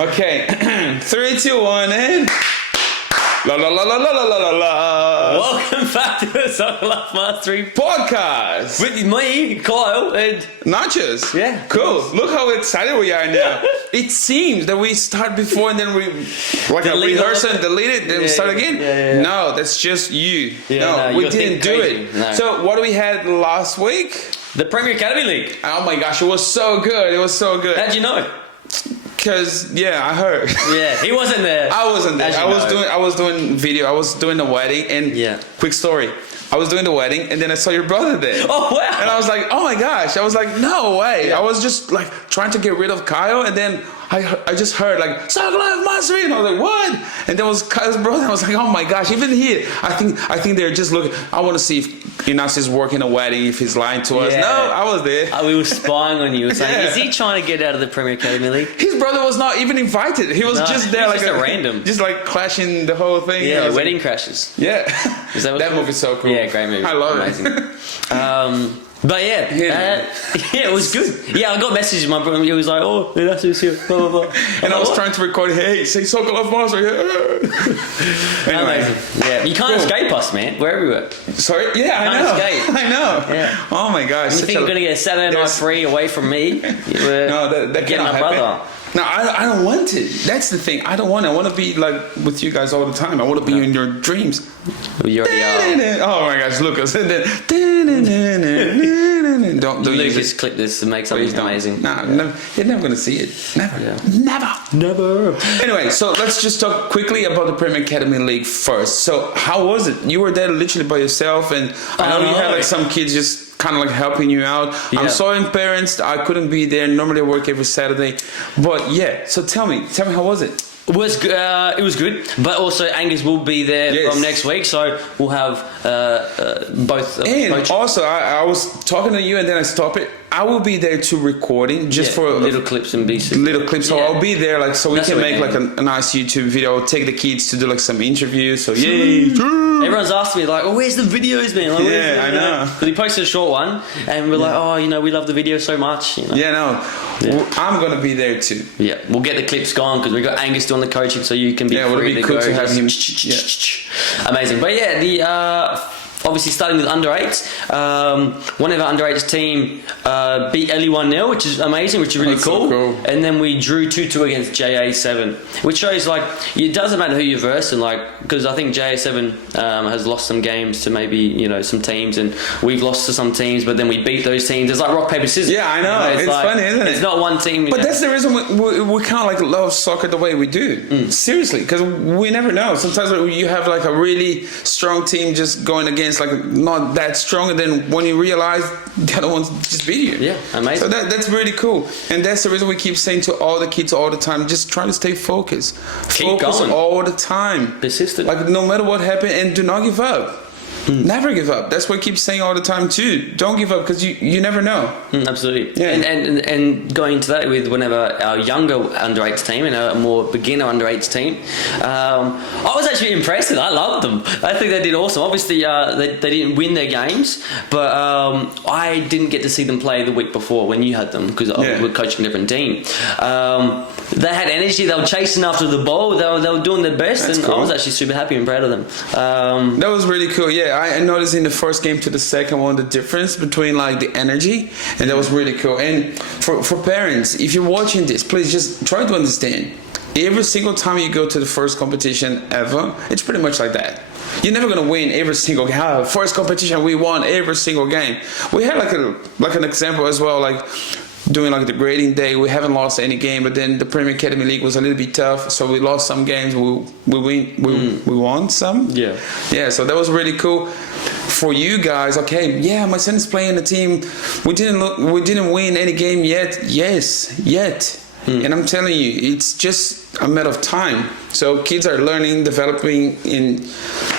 Okay, 3, 2, 1, and la la la la la la la la. Welcome back to the Soccer Life Mastery Podcast with me, Kyle, and Nachos. Yeah. Cool. Look how excited we are now. It seems that we start before and then we rehearse and delete it, then we start again. Yeah. No, that's just you. No, we you're didn't do crazy. it. No. So what we had last week? the Premier Academy League. Oh my gosh, it was so good. It was so good. How'd you know? Because I heard. Yeah, he wasn't there. I wasn't there. As you I was doing video. I was doing the wedding, and quick story. I was doing the wedding, and then I saw your brother there. Oh wow! And I was like, oh my gosh! I was like, no way! Yeah. I was just like trying to get rid of Kyle, and then I just heard like Soccer Life Mastery, and I was like, what? And there was Kyle's brother. I was like, oh my gosh! Even here, I think they're just looking. I want to see if Angus is working a wedding, if he's lying to us. Yeah. No, I was there. We were spying on you. Saying, Yeah. is he trying to get out of the Premier Academy League? His brother was not even invited. He was just there, he was like just a random. just like clashing the whole thing. Yeah, I was Wedding like, Crashes. Yeah, Is that what that movie's so cool. Yeah, great movie. I love Amazing. it. But yeah, it was good. Yeah, I got messages. My brother, he was like, "Oh, that's who's here." Blah, blah, blah. And I was trying to record. Hey, say Soccer Life Mastery. Anyway, Amazing. Yeah, you can't escape us, man. We're everywhere. sorry. Yeah, I Can't know. escape. I know. Yeah. Oh my gosh. You such think you're gonna get a Saturday night there's- free away from me? No, that get cannot my happen. brother. No, I don't want it. That's the thing. I don't want it. I want to be like with you guys all the time. I want to be in your dreams. You already are. Oh my gosh, Lucas. And then don't use Lucas, it. clip this to make Please something don't. amazing. Nah, never, you're never gonna see it. Never. Yeah. Never. Anyway, so let's just talk quickly about the Premier Academy League first. So how was it? You were there literally by yourself, and I know you had like some kids just kind of like helping you out. Yeah. I'm sorry, parents, I couldn't be there. Normally I work every Saturday, but yeah. So tell me how was it? It was good, but also Angus will be there from next week, so we'll have both. And coaches. also, I was talking to you, and then I stopped it. I will be there to recording just for little clips and pieces. Little clips, so I'll be there, like, so we That's can what we make like aim. a nice YouTube video. I'll take the kids to do like some interviews. So yay! Everyone's asked me like, "Oh, where's the videos, man?" Like, Yeah, I know. Because he posted a short one, and we're like, "Oh, we love the video so much." Yeah, no, I'm gonna be there too. Yeah, we'll get the clips gone because we got Angus doing the coaching, so you can be Yeah, it would free be to cool go. to have him. Amazing, but yeah, the obviously starting with under 8s. One of our under 8s team beat Ellie 1-0, which is amazing, which is really That's so cool. And then we drew 2-2 against JA7, which shows like it doesn't matter who you verse, and like because I think JA7 has lost some games to maybe some teams, and we've lost to some teams, but then we beat those teams. It's like rock paper scissors. Yeah, I know. It's like, funny, isn't it? It's not one team. But that's the reason we kind of like love soccer the way we do. Seriously, because we never know. Sometimes you have like a really strong team just going against like not that strong, and then when you realize the other ones just beat you. Yeah, amazing. So that's really cool, and that's the reason we keep saying to all the kids all the time, just try to stay focused. Focus going. all the time. Persistent. Like no matter what happened, and do not give up. Never give up. That's what I keep saying all the time too. Don't give up because you never know. Absolutely. Yeah. And going into that with whenever our younger under 8s team and a more beginner under 8s team, I was actually impressed and I loved them. I think they did awesome. Obviously, they didn't win their games, but I didn't get to see them play the week before when you had them because we're coaching a different team. They had energy. They were chasing after the ball. They were doing their best, That's and cool. I was actually super happy and proud of them. That was really cool. Yeah, I noticed in the first game to the second one the difference between like the energy, and that was really cool. And for parents, if you're watching this, please just try to understand. Every single time you go to the first competition ever, it's pretty much like that. You're never gonna win every single game. First competition, we won every single game. We had like an example as well, like doing like the grading day. We haven't lost any game, but then the Premier Academy League was a little bit tough, so we lost some games. We won some. Yeah. So that was really cool for you guys. Okay, yeah, my son is playing the team. We didn't win any game yet. Yet. And I'm telling you, it's just a matter of time. So kids are learning, developing. In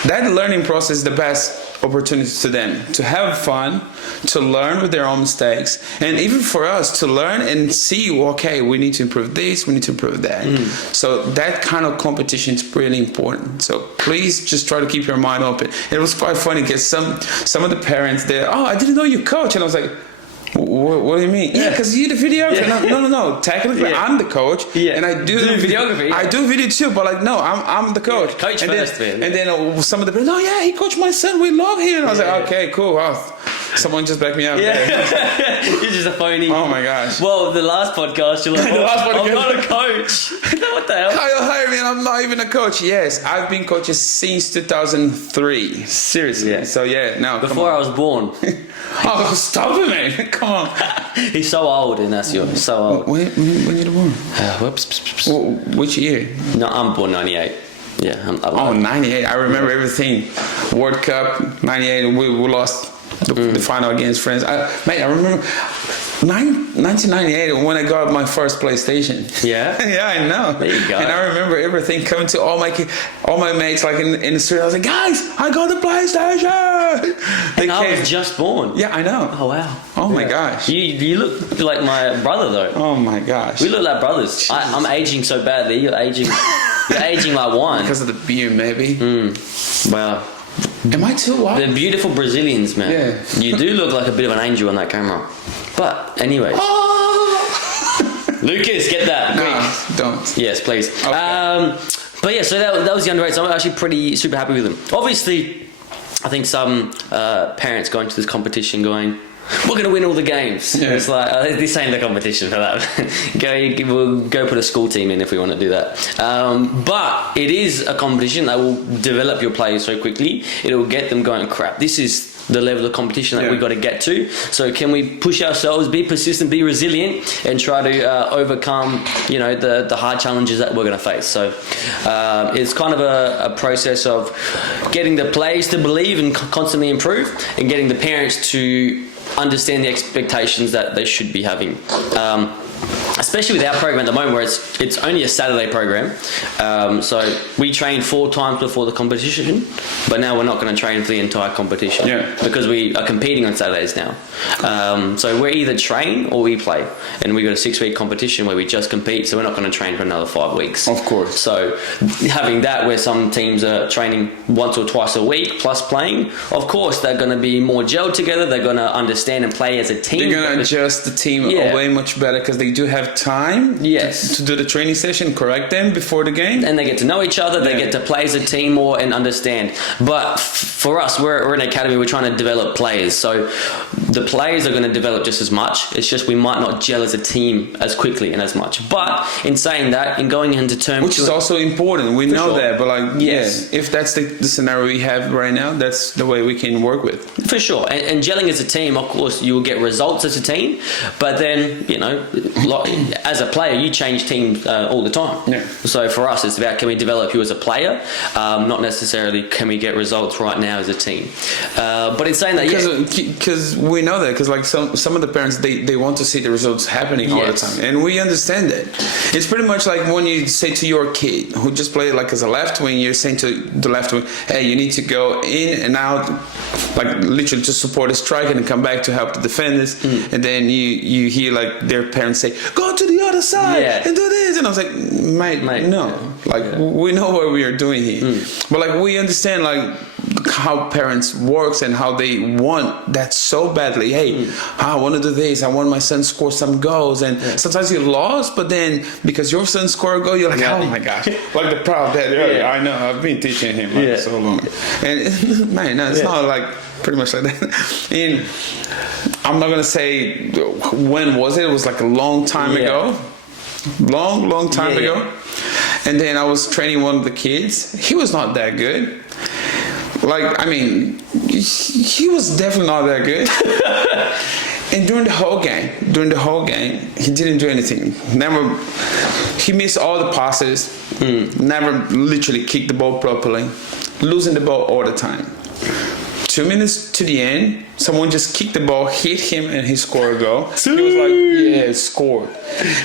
that learning process is the best opportunity to them to have fun, to learn with their own mistakes, and even for us to learn and see, okay, we need to improve this, we need to improve that. So that kind of competition is really important. So please just try to keep your mind open. It was quite funny because some of the parents there, oh, I didn't know you coach, and I was like, What do you mean? Yeah, because you're the videographer. Yeah. No. Technically, I'm the coach, and I do videography. Yeah. I do video too, but like, no, I'm the coach. Coach and first, then, man. And then some of the parents, he coached my son. We love him. And I was like, okay, cool. Wow. Someone just backed me up. Yeah. You're just a phony. Oh my gosh. Well, the last podcast, you're like, I'm not a coach. What the hell? Hi, man. I'm not even a coach. Yes, I've been coaching since 2003. Seriously. Yeah. So now Before I was born. Oh, stop it, man. Come on. He's so old, Ignacio. So old. When you were born? Whoops. Which year? No, I'm born 98. Yeah. I'm 98. I remember everything. World Cup, 98. We lost the final against France. I remember 1998 when I got my first PlayStation. Yeah? Yeah, I know. There you go. And I remember everything coming to all my mates like in the street. I was like, guys, I got the PlayStation. And I was just born. Yeah, I know. Oh, wow. Oh my gosh. You look like my brother, though. Oh my gosh. We look like brothers. I'm aging so badly. You're aging like wine. Because of the beard, maybe. Wow. Am I too wild? They're beautiful Brazilians, man. Yeah. You do look like a bit of an angel on that camera. But anyway. Oh! Lucas, get that. No, don't. Yes, please. Okay. But yeah, so that was the under 8s. I'm actually super happy with them. Obviously, I think some parents go into this competition going, we're going to win all the games. Yeah. It's like, this ain't the competition for that. We'll go put a school team in if we want to do that. But it is a competition that will develop your players so quickly. It will get them going, crap, this is the level of competition that we've got to get to. So can we push ourselves, be persistent, be resilient, and try to overcome, the hard challenges that we're going to face. So it's kind of a process of getting the players to believe and constantly improve, and getting the parents to understand the expectations that they should be having. Especially with our program at the moment, where it's only a Saturday program, so we train 4 times before the competition, but now we're not going to train for the entire competition because we are competing on Saturdays now. So we're either train or we play, and we got a 6-week competition where we just compete, so we're not going to train for another 5 weeks. Of course. So having that, where some teams are training once or twice a week plus playing, of course they're going to be more gelled together. They're going to understand and play as a team. They're going to adjust the team way much better because they do have time to do the training session, correct them before the game, and they get to know each other. They get to play as a team more and understand. But for us, we're an academy. We're trying to develop players, so the players are going to develop just as much. It's just we might not gel as a team as quickly and as much. But in saying that, in going into term, which is also important, we know that. But if that's the scenario we have right now, that's the way we can work with. For sure, and gelling as a team, of course, you will get results as a team. But then as a player, you change teams all the time. Yeah. So for us, it's about, can we develop you as a player, not necessarily can we get results right now as a team. But in saying that, because we know that, because like some of the parents, they want to see the results happening all the time, and we understand that. It's pretty much like when you say to your kid who just played like as a left wing, you're saying to the left wing, hey, you need to go in and out, like literally to support the striker and come back to help the defenders. And then you hear like their parents say, go to the other side and do this, and I was like, mate no, we know what we are doing here. But like we understand like how parents works and how they want that so badly. Hey, I want to do this, I want my son to score some goals, and sometimes you're lost, but then because your son scored a goal, you're like, oh my gosh, like the proud dad. I know, I've been teaching him so long, and man, no, it's not like pretty much like that. And I'm not gonna say when was it. It was like a long time ago. Long time ago. And then I was training one of the kids. He was not that good. Like, I mean, he was definitely not that good. And during the whole game, he didn't do anything. He missed all the passes. Never literally kicked the ball properly. Losing the ball all the time. 2 minutes to the end, someone just kicked the ball, hit him, and he scored a goal. He was like, scored.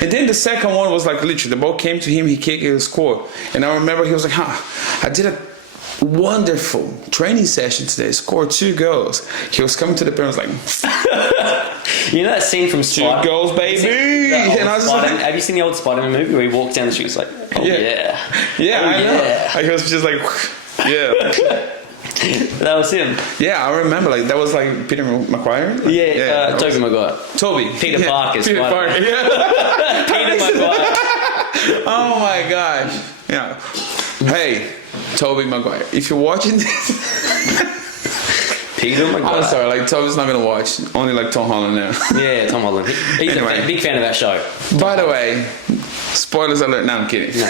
And then the second one was like literally, the ball came to him, he kicked it, he scored. And I remember he was like, I did a wonderful training session today, scored 2 goals. He was coming to the parents like, you know that scene from Spider-Man? 2 goals, baby! And I was like, have you seen the old Spider-Man movie where he walks down the street, he's like, I know. He was just like, That was him. Yeah, I remember. Like that was like Peter McGuire. Like, Toby Maguire. Toby. Peter Parker. Peter Parker. Yeah. Peter Maguire. Oh my gosh. Yeah. Hey, Toby Maguire. If you're watching this. Peter Maguire. I'm sorry, like Toby's not gonna watch. Only like Tom Holland now. Yeah, Tom Holland. He's Anyway. a big fan of our show. By the way, spoilers alert. No, I'm kidding. No.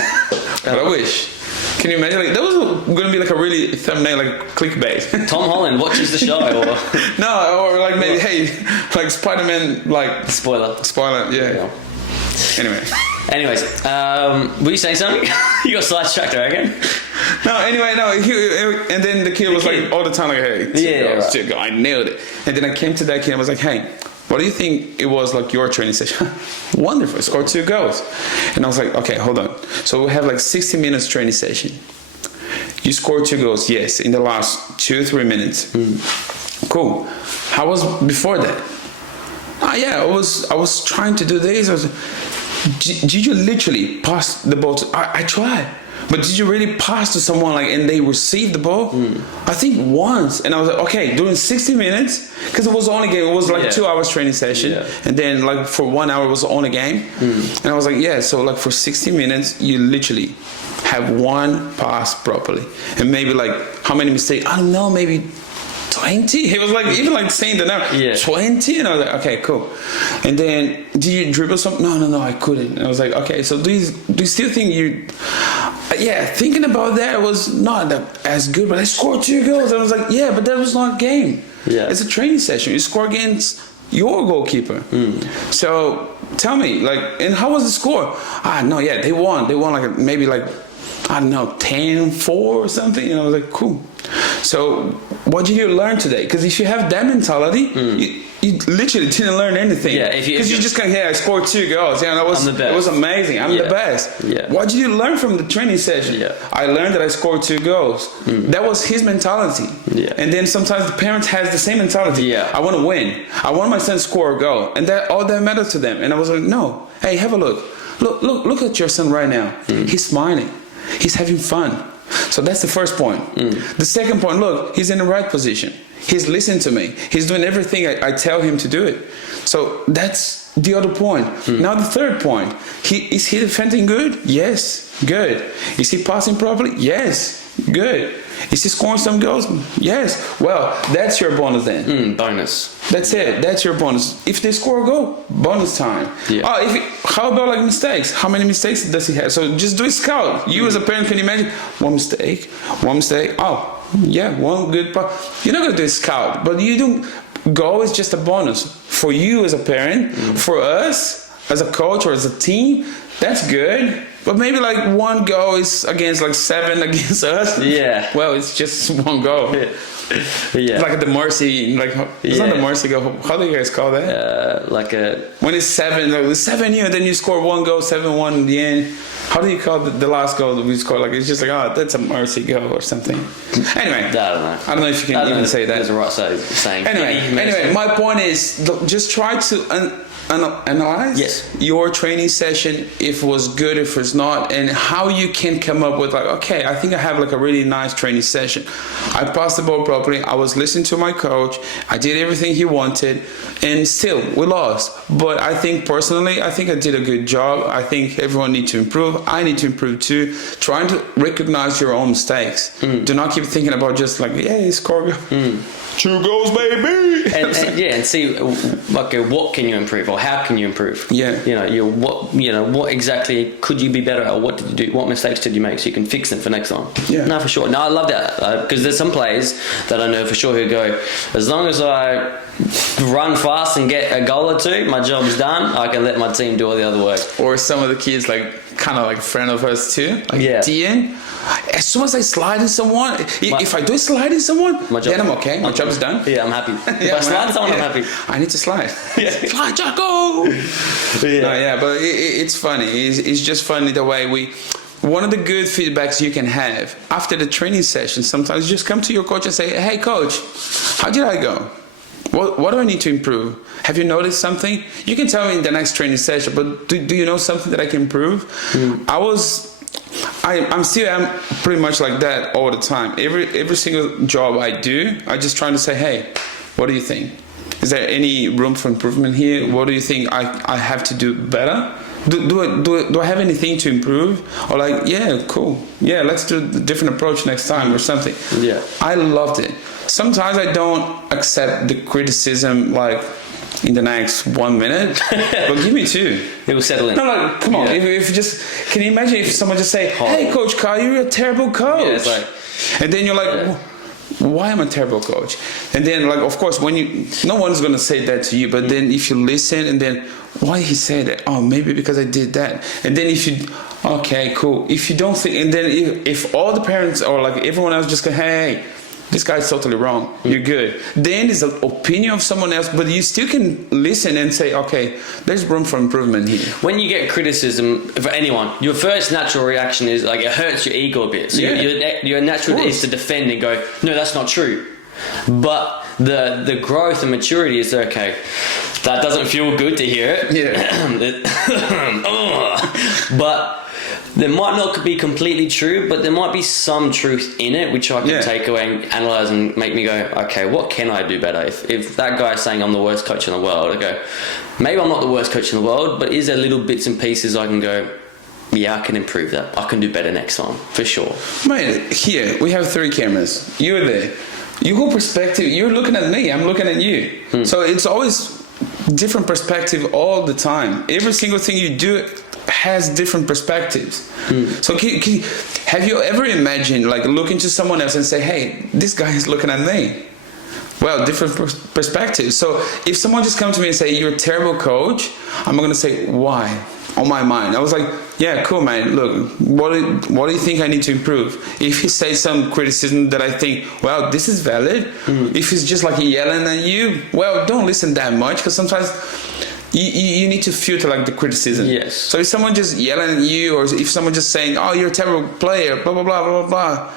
But I wish. Can you imagine? Like that was gonna be like a really thumbnail, like clickbait. Tom Holland watches the show. Or No, or like maybe hey, like Spider-Man, like spoiler. yeah. Anyway. Anyways, were you saying something? You got sidetracked, I reckon. No, anyway, and then the kid was like all the time like, hey, right. I nailed it. And then I came to that kid and I was like, hey, what do you think it was like your training session? Wonderful, scored 2 goals. And I was like, okay, hold on. So we have like 60 minutes training session. You scored 2 goals, yes, in the last 2-3 minutes. Cool. How was before that? Yeah, I was trying to do this. Did you literally pass the ball to... I tried. But did you really pass to someone like and they received the ball? I think once. And I was like, okay, during 60 minutes, because it was on a game. It was like 2 hours training session. Yeah. And then like for 1 hour it was on a game. And I was like, yeah, so like for 60 minutes, you literally have one pass properly. And maybe like how many mistakes? I don't know, maybe 20. He was like even like saying the number 20, and I was like, okay, cool. And then did you dribble something? No, I couldn't. And I was like, okay, so do you still think you? Thinking about that was not as good, but I scored 2 goals. I was like, yeah, but that was not a game. Yeah, it's a training session. You score against your goalkeeper. So tell me, like, and how was the score? They won. They won like maybe like I don't know 10-4 or something. And I was like, cool. So what did you learn today? Because if you have that mentality, you literally didn't learn anything. Yeah, because you just I scored 2 goals. Yeah, it was amazing. I'm the best. Yeah. What did you learn from the training session? Yeah. I learned that I scored 2 goals. That was his mentality. Yeah. And then sometimes the parent has the same mentality. Yeah. I want to win. I want my son to score a goal, and that all that matters to them. And I was like, no. Hey, have a look. Look at your son right now. He's smiling. He's having fun. So that's the first point. The second point, look, he's in the right position. He's listening to me. He's doing everything I tell him to do it. So that's the other point. Now the third point, is he defending good? Yes, good. Is he passing properly? Yes, good. Is he scoring some goals? Yes. Well, that's your bonus then. Bonus. That's it. That's your bonus. If they score a goal, bonus time. Yeah. How about like mistakes? How many mistakes does he have? So just do a scout. You as a parent can imagine one mistake. Oh, yeah, one good part. You're not gonna do a scout, but you don't. Goal is just a bonus for you as a parent. For us as a coach or as a team, that's good. But maybe like 1 goal is against like 7 against us. Yeah. Well, it's just 1 goal. Yeah. It's like the mercy, like it's not the mercy goal. How do you guys call that? When it's 7, like it's 7 and then you score 1 goal, 7-1 in the end. How do you call the last goal that we score? Like it's just like that's a mercy goal or something. Anyway, I don't know if you can even say that. There's a right saying. Anyway, my point is just try to analyze your training session, if it was good, if it's not, and how you can come up with like, okay, I think I have like a really nice training session. I passed the ball properly. I was listening to my coach. I did everything he wanted, and still we lost. But I think personally, I did a good job. I think everyone needs to improve. I need to improve too. Trying to recognize your own mistakes. Do not keep thinking about just like, score. 2 goals, baby. and see what can you improve or how can you improve? What exactly could you be better at, or what did you do? What mistakes did you make so you can fix them for next time? Yeah. No, for sure. No, I love that because there's some players that I know for sure who go, as long as I run fast and get a goal or 2, my job's done. I can let my team do all the other work. Or some of the kids kind of like a friend of ours too, Tian. As soon as I slide in someone, if I do slide in someone, then I'm okay. My job's done. Yeah, I'm happy. If I slide someone, I'm happy. I need to slide. Slide, Jacko! But it's funny. It's just funny the way one of the good feedbacks you can have after the training session, sometimes you just come to your coach and say, hey coach, how did I go? What do I need to improve? Have you noticed something? You can tell me in the next training session, but do you know something that I can improve? I'm pretty much like that all the time. Every single job I do, I just trying to say, hey, what do you think? Is there any room for improvement here? What do you think I have to do better? Do I have anything to improve? Or like, yeah, cool. Yeah, let's do a different approach next time or something. Yeah. I loved it. Sometimes I don't accept the criticism like in the next 1 minute, but give me 2. It will settle in. No, like, come on. Yeah. If you just, can you imagine if someone just say, hey, Coach Kyle, you're a terrible coach. Yeah, it's like, and then you're like, why am I a terrible coach? And then, like, of course, no one's going to say that to you, but then if you listen and then, why he say that? Oh, maybe because I did that. And then if you, okay, cool. If you don't think, and then if all the parents or like everyone else just go, hey, this guy's totally wrong, you're good. Then it's an opinion of someone else, but you still can listen and say, okay, there's room for improvement here. When you get criticism for anyone, your first natural reaction is like it hurts your ego a bit. So your natural is to defend and go, no, that's not true. But the growth and maturity is okay. That doesn't feel good to hear it. Yeah. But there might not be completely true, but there might be some truth in it, which I can take away and analyze and make me go, okay, what can I do better? If that guy's saying I'm the worst coach in the world, I go, maybe I'm not the worst coach in the world, but is there little bits and pieces I can go, yeah, I can improve that. I can do better next time, for sure. Mate, here, we have 3 cameras. You're there. Your whole perspective, you're looking at me, I'm looking at you. So it's always different perspective all the time. Every single thing you do has different perspectives. So have you ever imagined like looking to someone else and say, hey, this guy is looking at me? Well, different perspectives. So if someone just comes to me and say, you're a terrible coach, I'm going to say, why? On my mind, I was like, yeah, cool, man. Look, what do you think I need to improve? If he says some criticism that I think, well, this is valid. If he's just like yelling at you, well, don't listen that much, because sometimes you need to filter like the criticism. Yes. So if someone just yelling at you, or if someone just saying, oh, you're a terrible player, blah, blah, blah, blah, blah.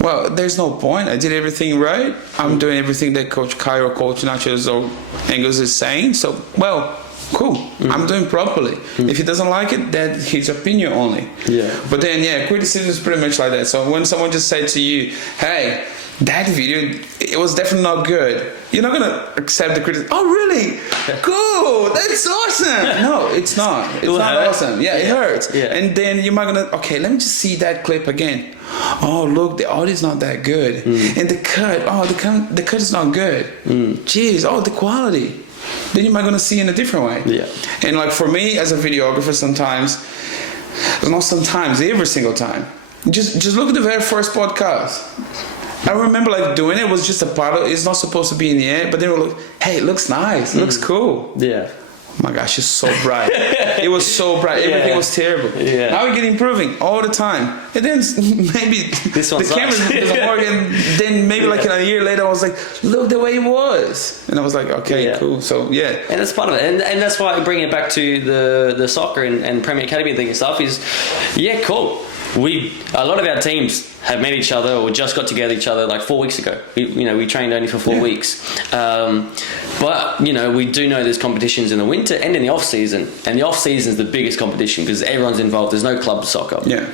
Well, there's no point. I did everything right. I'm doing everything that Coach Kai or Coach Nachos or Angus is saying. So, well, cool. I'm doing properly. If he doesn't like it, that's his opinion only. Yeah. But then, criticism is pretty much like that. So when someone just said to you, hey, that video, it was definitely not good, you're not going to accept the criticism. Oh, really? Cool. That's awesome. No, it's not. It's not awesome. Yeah, it hurts. Yeah. And then you might going to, okay, let me just see that clip again. Oh, look, the audio's not that good. And the cut, the cut is not good. Jeez, the quality. Then you might going to see in a different way. Yeah. And like for me as a videographer, every single time, just look at the very first podcast. I remember like doing it was just a part of, it's not supposed to be in the air, but then we look, hey, it looks nice, it looks cool. Yeah. Oh my gosh, it's so bright. It was so bright. Everything was terrible. Yeah. Now we get improving all the time. And then maybe the camera doesn't work. And then maybe like a year later, I was like, look the way it was. And I was like, okay, cool. So, yeah. And that's part of it. And that's why I bring it back to the soccer and Premier Academy thing and stuff is, cool. A lot of our teams have met each other or just got together each other like 4 weeks ago. We trained only for 4 weeks. But, we do know there's competitions in the winter and in the off-season. And the off-season is the biggest competition because everyone's involved. There's no club soccer. Yeah.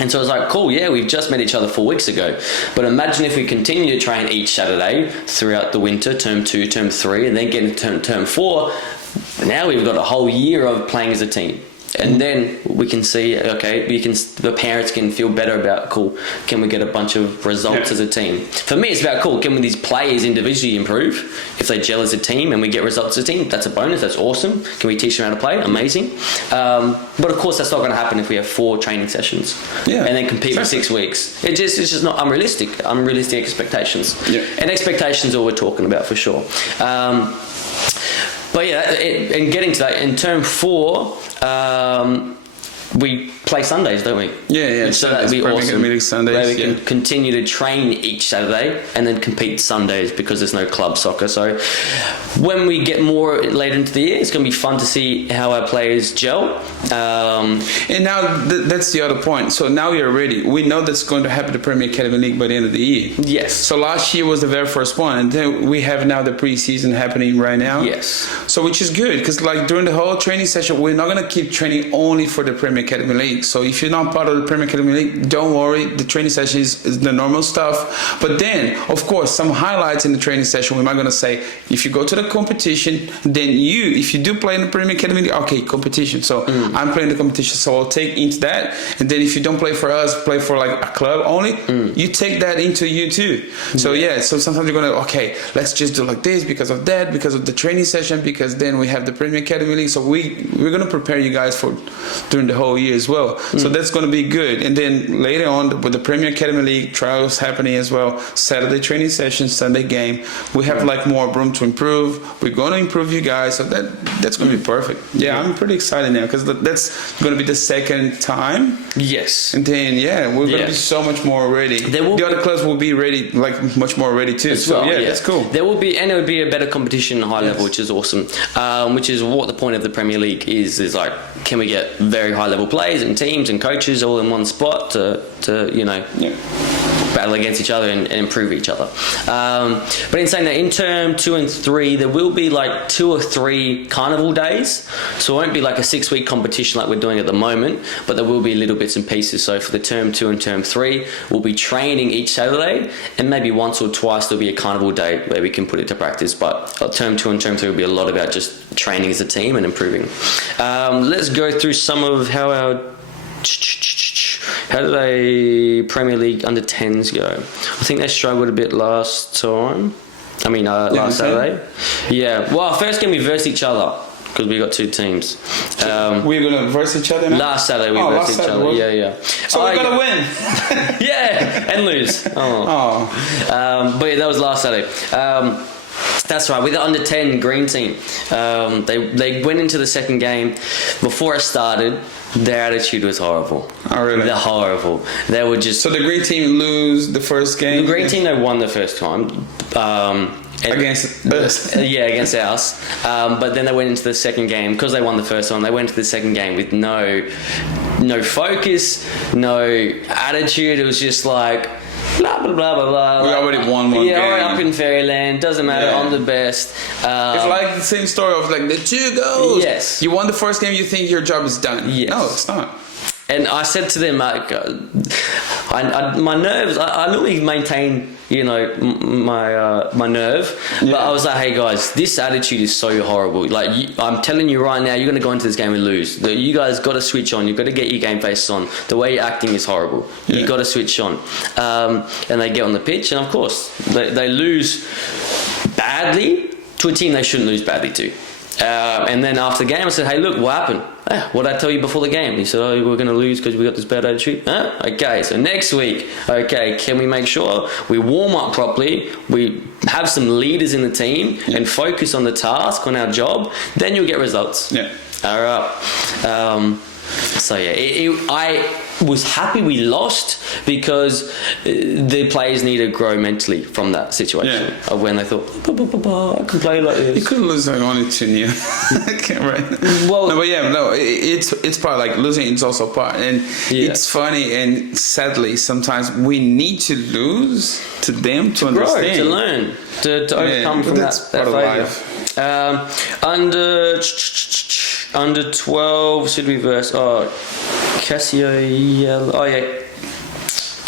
And so it's like, cool, we've just met each other 4 weeks ago. But imagine if we continue to train each Saturday throughout the winter, term 2, term 3, and then get into term 4. Now we've got a whole year of playing as a team. And then we can see, the parents can feel better about, cool, can we get a bunch of results as a team? For me, it's about, cool, can these players individually improve? If they gel as a team and we get results as a team, that's a bonus, that's awesome. Can we teach them how to play? Amazing. But of course, that's not going to happen if we have 4 training sessions and then compete for 6 weeks. It's just not unrealistic expectations. Yeah. And expectations are what we're talking about for sure. But and getting to that, in term 4, we play Sundays, don't we? Yeah. So that'd be awesome. Meeting Sundays, where we can continue to train each Saturday and then compete Sundays because there's no club soccer. So when we get more later into the year, it's going to be fun to see how our players gel. And now that's the other point. So now we are ready. We know that's going to happen to Premier Academy League by the end of the year. Yes. So last year was the very first one, and then we have now the preseason happening right now. Yes. So which is good because like during the whole training session, we're not going to keep training only for the Premier Academy League. So if you're not part of the Premier Academy League, don't worry. The training session is the normal stuff. But then, of course, some highlights in the training session. We might going to say, if you go to the competition, then if you do play in the Premier Academy League, okay, competition. So I'm playing the competition, so I'll take into that. And then if you don't play for us, play for like a club only, you take that into you too. So so sometimes you're going to, okay, let's just do like this because of that, because of the training session, because then we have the Premier Academy League. So we're going to prepare you guys for during the whole year as well. So that's going to be good. And then later on with the Premier Academy League trials happening as well, Saturday training session, Sunday game, we have like more room to improve. We're going to improve you guys. So that's going to be perfect. Yeah, I'm pretty excited now because that's going to be the second time. Yes. And then, we're going to be so much more ready. The other clubs will be ready, like much more ready too. So that's cool. There will be, and it will be a better competition high level, which is awesome. Which is what the point of the Premier League is like, can we get very high level players and teams and coaches all in one spot to battle against each other and improve each other. But in saying that, in term 2 and 3, there will be like 2 or 3 carnival days. So it won't be like a 6-week competition like we're doing at the moment, but there will be little bits and pieces. So for the term 2 and term 3, we'll be training each Saturday, and maybe once or twice there'll be a carnival day where we can put it to practice. But term 2 and term 3 will be a lot about just training as a team and improving. Let's go through some of how did they Premier League under 10s go? I think they struggled a bit last time. Last Saturday. Yeah. Well, first game we versed each other because we got 2 teams. We're gonna verse each other now? Last Saturday we versed each other. Yeah. So we gotta win. Yeah, and lose. But that was last Saturday. That's right, with the under 10 green team. They went into the second game. Before it started, their attitude was horrible. Oh, really? They're horrible. They were just... So the green team lose the first game? The green team, they won the first time. Against us? Against us. But then they went into the second game. Because they won the first one, they went into the second game with no focus, no attitude. It was just like... blah blah blah blah blah. We already won one game. Yeah, up in Fairyland, doesn't matter. I'm the best. It's like the same story of like the 2 goals. Yes. You won the first game, you think your job is done. Yes. No, it's not. And I said to them, like, my nerves. I normally maintain, my nerve. But I was like, hey guys, this attitude is so horrible. Like, I'm telling you right now, you're going to go into this game and lose. You guys got to switch on. You've got to get your game faces on. The way you're acting is horrible. You got to switch on. And they get on the pitch, and of course, they lose badly to a team they shouldn't lose badly to. And then after the game, I said, hey, look, what happened? What did I tell you before the game? He said, we're going to lose because we got this bad attitude. Okay, so next week, can we make sure we warm up properly, we have some leaders in the team and focus on the task, on our job, then you'll get results. Yeah. All right. I was happy we lost because the players need to grow mentally from that situation of when they thought, I can play like this. You couldn't lose like only 2-0. Right? Well, it's part like losing. It's also part, and it's funny and sadly sometimes we need to lose to them to understand, grow, to learn, to overcome from that failure. Under 12, should we verse?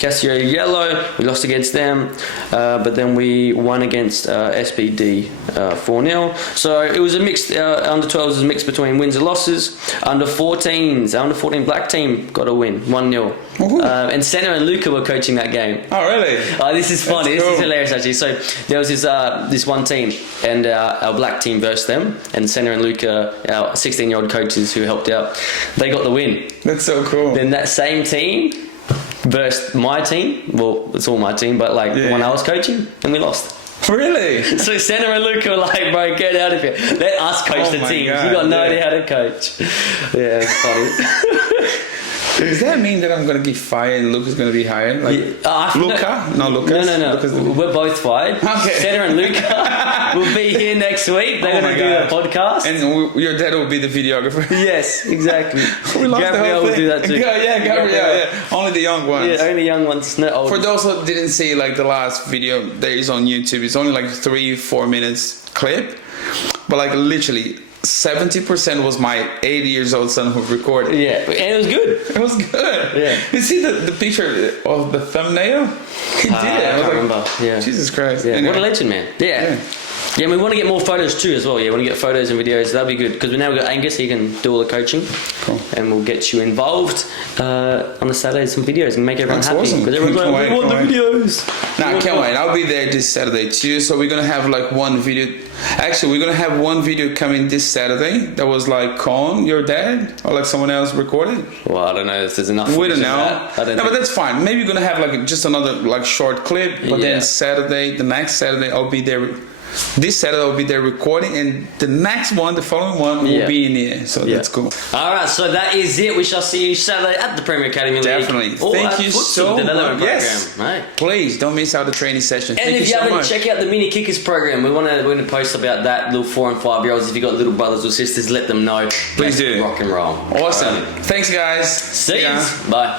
Casio Yellow, we lost against them, but then we won against SBD 4-0. So it was a mixed, under 12s was a mix between wins and losses. Under 14 black team got a win, 1-0. And Senna and Luca were coaching that game. Oh, really? This is funny. This is hilarious, actually. So there was this one team, and our black team versed them, and Senna and Luca, our 16-year-old coaches who helped out, they got the win. That's so cool. Then that same team versus my team. Well, it's all my team, but like the one I was coaching, and we lost. Really? So Senna and Luca were like, bro, get out of here. Let us coach the teams. You got no idea how to coach. Yeah, it's funny. Does that mean that I'm going to get fired and Luca's going to be hired? Like Luca? No, Lucas? No. We're both fired. Okay. Senna and Luca will be here next week. They're going to do a podcast. And your dad will be the videographer. Yes, exactly. We lost Gabrielle the whole thing. will do that too. Gabrielle. Yeah. Only the young ones. Yeah, only young ones. No old. For those who didn't see like the last video that is on YouTube, it's only like 3-4 minutes clip. But like literally 70% was my 8 years old son who recorded. Yeah, and it was good. It was good. Yeah. You see the picture of the thumbnail? He did it. I was can't remember. Yeah. Jesus Christ. Yeah. Anyway. What a legend, man. Yeah. Yeah, and we want to get more photos too as well. Yeah, we want to get photos and videos. That'd be good because now we've got Angus. He can do all the coaching. Cool. And we'll get you involved on the Saturdays some videos and make everyone That's happy. awesome. Because everyone's like, we want the videos. Nah, I can't wait. I'll be there this Saturday too. So we're gonna have like one video. Actually, we're gonna have one video coming this Saturday. That was like Con, your dad, or like someone else recorded. Well, I don't know if there's enough. We don't footage of know. that. I don't No, know. but that's fine. Maybe we're gonna have like just another like short clip. But then Saturday, the next Saturday, I'll be there. This Saturday I'll be there recording, and the next one, the following one, will be in here. So that's cool. All right, so that is it. We shall see you Saturday at the Premier Academy League. Definitely. Thank you so much. Development Yes. program. Right. Please don't miss out the training session. And Thank if you so haven't, much. check out the mini kickers program. We're gonna post about that. Little 4 and 5 year olds. If you got little brothers or sisters, let them know. Please do. Rock and roll. Awesome. All right. Thanks, guys. See you. Bye.